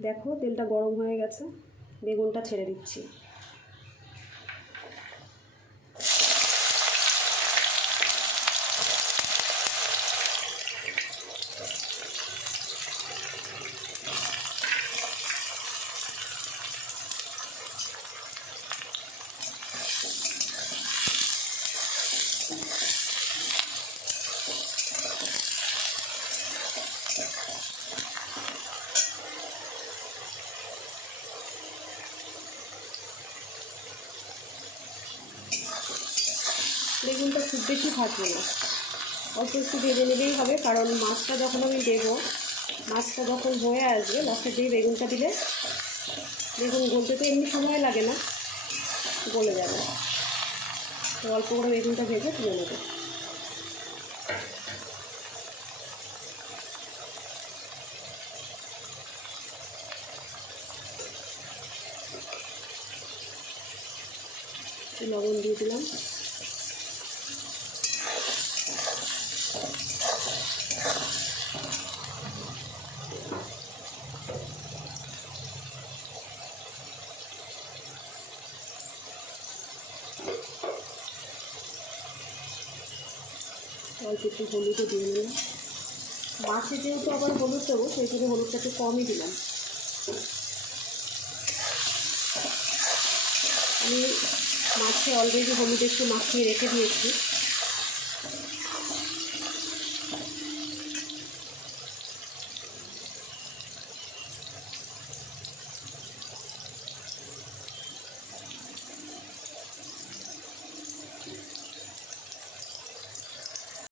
দেখো তেলটা গরম হয়ে গেছে বেগুনটা ছেড়ে দিচ্ছি। বেগুনটা খুব বেশি ভাজবো না। অল্প একটু ভেজে নিলেই হবে, কারণ মাছটা যখন আমি দেবো, মাছটা যখন হয়ে আসবে লাস্টে দিয়ে বেগুনটা দিলে বেগুন গলতে তো এমনি সময় লাগে না, গলে যাবে। তো অল্প করে বেগুনটা ভেজে তুলে নেব। লবণ দিয়ে দিলাম। অল্প একটু হলুদও দিয়ে নিলাম। মাছে যেহেতু আবার হলুদ দেবো, সেই জন্য হলুদটা একটু কমই দিলাম। আমি মাছে অলরেডি হলুদ একটু মাখিয়ে রেখে দিয়েছি।